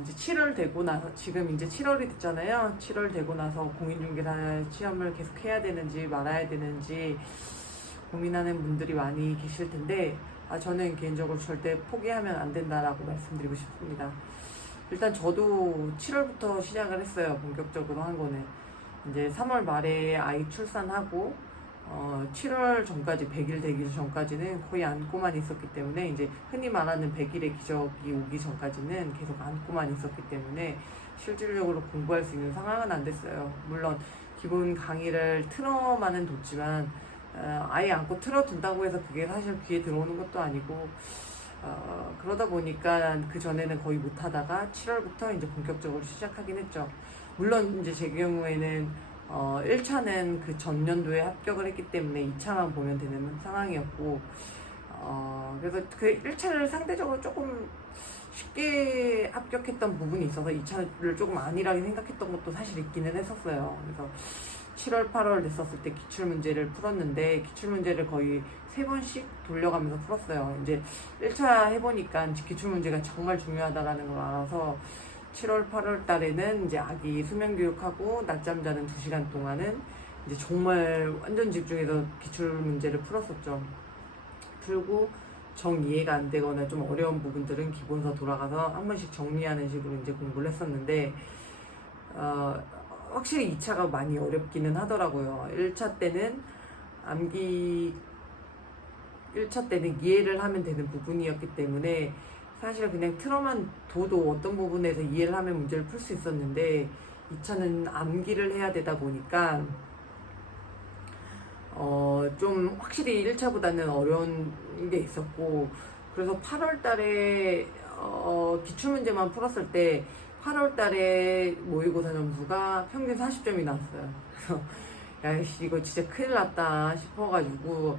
이제 7월 되고 나서, 지금 이제 7월이 됐잖아요. 7월 되고 나서 공인중개사 시험을 계속 해야 되는지 말아야 되는지 고민하는 분들이 많이 계실 텐데, 저는 개인적으로 절대 포기하면 안 된다라고 말씀드리고 싶습니다. 일단 저도 7월부터 시작을 했어요. 본격적으로 한 거는. 이제 3월 말에 아이 출산하고, 7월 전까지, 100일 되기 전까지는 거의 안고만 있었기 때문에, 이제 흔히 말하는 100일의 기적이 오기 전까지는 계속 안고만 있었기 때문에 실질적으로 공부할 수 있는 상황은 안 됐어요. 물론 기본 강의를 틀어만은 뒀지만, 아예 안고 틀어둔다고 해서 그게 사실 귀에 들어오는 것도 아니고, 그러다 보니까 그 전에는 거의 못 하다가 7월부터 이제 본격적으로 시작하긴 했죠. 물론 이제 제 경우에는 1차는 그 전년도에 합격을 했기 때문에 2차만 보면 되는 상황이었고, 그래서 그 1차를 상대적으로 조금 쉽게 합격했던 부분이 있어서 2차를 조금 안일하게 생각했던 것도 사실 있기는 했었어요. 그래서 7월, 8월 됐었을 때 기출문제를 풀었는데, 기출문제를 거의 3번씩 돌려가면서 풀었어요. 이제 1차 해보니까 기출문제가 정말 중요하다라는 걸 알아서 7월, 8월 달에는 이제 아기 수면교육하고 낮잠 자는 2시간 동안은 이제 정말 완전 집중해서 기출문제를 풀었었죠. 풀고 정 이해가 안 되거나 좀 어려운 부분들은 기본서 돌아가서 한 번씩 정리하는 식으로 이제 공부를 했었는데, 확실히 2차가 많이 어렵기는 하더라고요. 1차 때는 암기 1차 때는 이해를 하면 되는 부분이었기 때문에 사실 그냥 틀어만 둬도 어떤 부분에서 이해를 하면 문제를 풀 수 있었는데, 2차는 암기를 해야 되다 보니까 좀 확실히 1차보다는 어려운 게 있었고, 그래서 8월 달에 기출문제만 풀었을 때 8월 달에 모의고사 점수가 평균 40점이 나왔어요. 그래서 야이씨 이거 진짜 큰일 났다 싶어가지고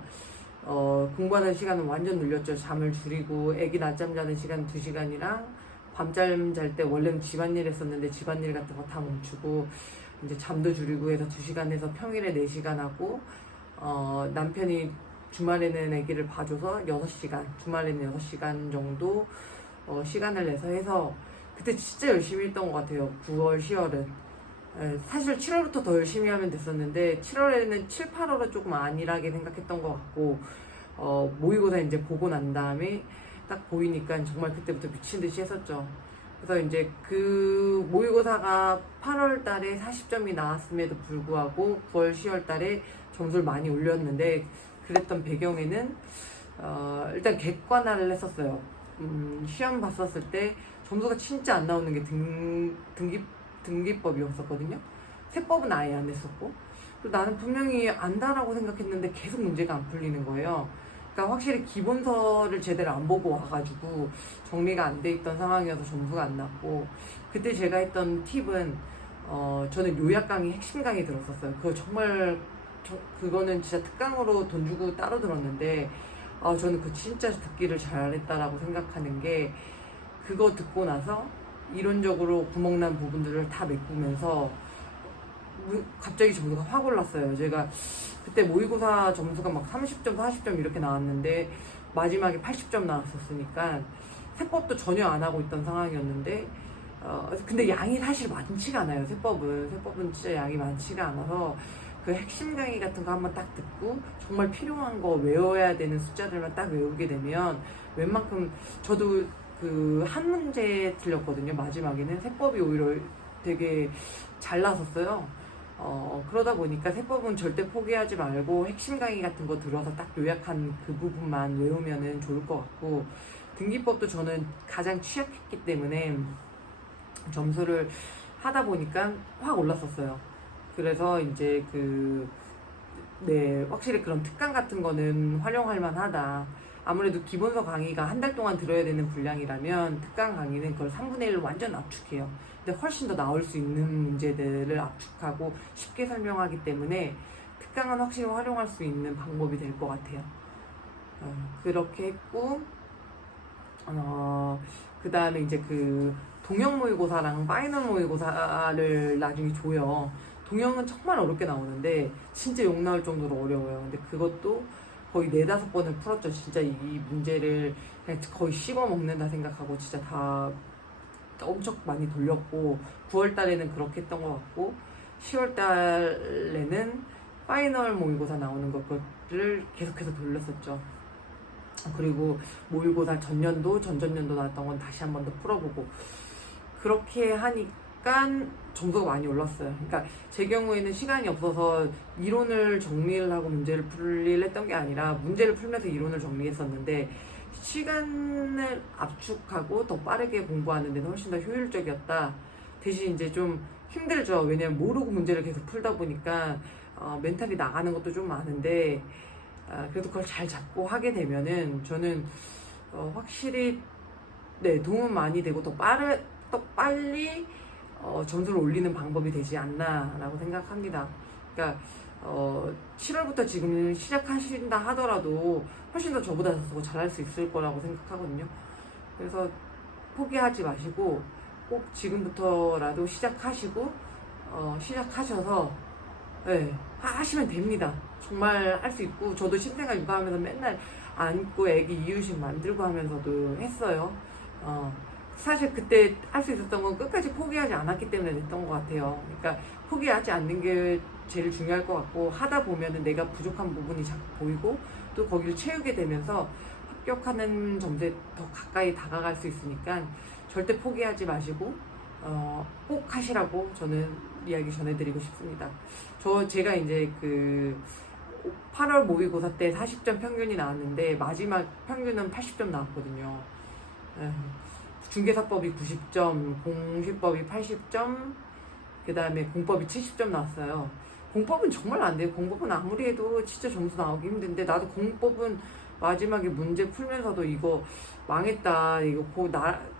공부하는 시간은 완전 늘렸죠. 잠을 줄이고 애기 낮잠 자는 시간 2시간이랑 밤잠 잘 때 원래는 집안일 했었는데 집안일 같은 거 다 멈추고 이제 잠도 줄이고 해서 2시간 해서 평일에 4시간 하고, 남편이 주말에는 아기를 봐줘서 6시간, 주말에는 6시간 정도 시간을 내서 해서 그때 진짜 열심히 했던 것 같아요. 9월, 10월은. 사실 7월부터 더 열심히 하면 됐었는데 7월에는 7, 8월은 조금 안일하게 생각했던 것 같고, 모의고사 이제 보고 난 다음에 딱 보이니까 정말 그때부터 미친 듯이 했었죠. 그래서 이제 그 모의고사가 8월 달에 40점이 나왔음에도 불구하고 9월, 10월 달에 점수를 많이 올렸는데, 그랬던 배경에는 일단 객관화를 했었어요. 시험 봤었을 때 점수가 진짜 안 나오는 게 등기법이었었거든요. 세법은 아예 안 했었고, 나는 분명히 안다라고 생각했는데 계속 문제가 안 풀리는 거예요. 그러니까 확실히 기본서를 제대로 안 보고 와가지고 정리가 안 돼 있던 상황이어서 점수가 안 났고, 그때 제가 했던 팁은 저는 요약 강의, 핵심 강의 들었었어요. 그거 정말 그거는 진짜 특강으로 돈 주고 따로 들었는데, 저는 그 진짜 듣기를 잘했다라고 생각하는 게, 그거 듣고 나서 이론적으로 구멍난 부분들을 다 메꾸면서 갑자기 점수가 확 올랐어요. 제가 그때 모의고사 점수가 막 30점, 40점 이렇게 나왔는데 마지막에 80점 나왔었으니까 세법도 전혀 안 하고 있던 상황이었는데, 근데 양이 사실 많지가 않아요. 세법은 진짜 양이 많지가 않아서 그 핵심 강의 같은 거 한번 딱 듣고 정말 필요한 거 외워야 되는 숫자들만 딱 외우게 되면 웬만큼, 저도 그 한 문제 틀렸거든요. 마지막에는 세법이 오히려 되게 잘 나섰어요. 그러다 보니까 세법은 절대 포기하지 말고 핵심 강의 같은 거 들어서 딱 요약한 그 부분만 외우면은 좋을 것 같고, 등기법도 저는 가장 취약했기 때문에 점수를 하다 보니까 확 올랐었어요. 그래서 이제 네, 확실히 그런 특강 같은 거는 활용할 만하다. 아무래도 기본서 강의가 한 달 동안 들어야 되는 분량이라면 특강 강의는 그걸 3분의 1로 완전 압축해요. 근데 훨씬 더 나올 수 있는 문제들을 압축하고 쉽게 설명하기 때문에 특강은 확실히 활용할 수 있는 방법이 될 것 같아요. 그렇게 했고, 그 다음에 이제 그 동형 모의고사랑 파이널 모의고사를 나중에 줘요. 동형은 정말 어렵게 나오는데 진짜 욕 나올 정도로 어려워요. 근데 그것도 거의 4-5번을 풀었죠. 진짜 이 문제를 그냥 거의 씹어 먹는다 생각하고 진짜 다 엄청 많이 돌렸고 9월 달에는 그렇게 했던 것 같고 10월 달에는 파이널 모의고사 나오는 것을 계속해서 돌렸었죠. 그리고 모의고사 전년도, 전전년도 나왔던 건 다시 한 번 더 풀어보고 그렇게 하니까 점수가 많이 올랐어요. 그러니까 제 경우에는 시간이 없어서 이론을 정리를 하고 문제를 풀리려 했던 게 아니라 문제를 풀면서 이론을 정리했었는데 시간을 압축하고 더 빠르게 공부하는 데는 훨씬 더 효율적이었다. 대신 이제 좀 힘들죠. 왜냐면 모르고 문제를 계속 풀다 보니까 멘탈이 나가는 것도 좀 많은데 그래도 그걸 잘 잡고 하게 되면은 저는 확실히 네, 도움은 많이 되고 더 빨리 점수를 올리는 방법이 되지 않나라고 생각합니다. 그러니까 7월부터 지금 시작하신다 하더라도 훨씬 더 저보다 더 잘할 수 있을 거라고 생각하거든요. 그래서 포기하지 마시고 꼭 지금부터라도 시작하시고 시작하셔서 네, 하시면 됩니다. 정말 할 수 있고 저도 신생아 육아하면서 맨날 안고 애기 이유식 만들고 하면서도 했어요. 사실 그때 할 수 있었던 건 끝까지 포기하지 않았기 때문에 됐던 것 같아요. 그러니까 포기하지 않는 게 제일 중요할 것 같고 하다 보면은 내가 부족한 부분이 자꾸 보이고 또 거기를 채우게 되면서 합격하는 점수에 더 가까이 다가갈 수 있으니까 절대 포기하지 마시고 꼭 하시라고 저는 이야기 전해드리고 싶습니다. 제가 이제 그 8월 모의고사 때 40점 평균이 나왔는데 마지막 평균은 80점 나왔거든요. 중개사법이 90점, 공시법이 80점, 그 다음에 공법이 70점 나왔어요. 공법은 정말 안 돼요. 공법은 아무리 해도 진짜 점수 나오기 힘든데 나도 공법은 마지막에 문제 풀면서도 이거 망했다, 이거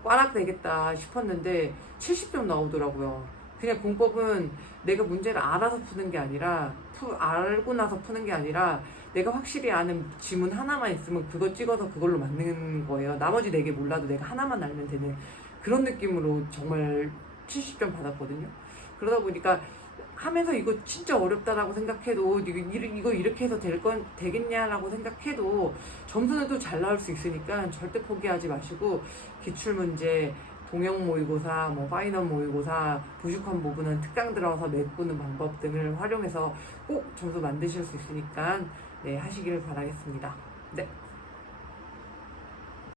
꽈락 되겠다 싶었는데 70점 나오더라고요. 그냥 공법은 내가 문제를 알아서 푸는 게 아니라 알고 나서 푸는 게 아니라 내가 확실히 아는 지문 하나만 있으면 그거 찍어서 그걸로 맞는 거예요. 나머지 4개 몰라도 내가 하나만 알면 되는 그런 느낌으로 정말 70점 받았거든요. 그러다 보니까 하면서 이거 진짜 어렵다라고 생각해도 이거 이렇게 해서 되겠냐라고 생각해도 점수는 또 잘 나올 수 있으니까 절대 포기하지 마시고 기출문제, 동형 모의고사, 파이널 모의고사, 부족한 부분은 특강 들어가서 메꾸는 방법 등을 활용해서 꼭 점수 만드실 수 있으니까 네, 하시기를 바라겠습니다. 네.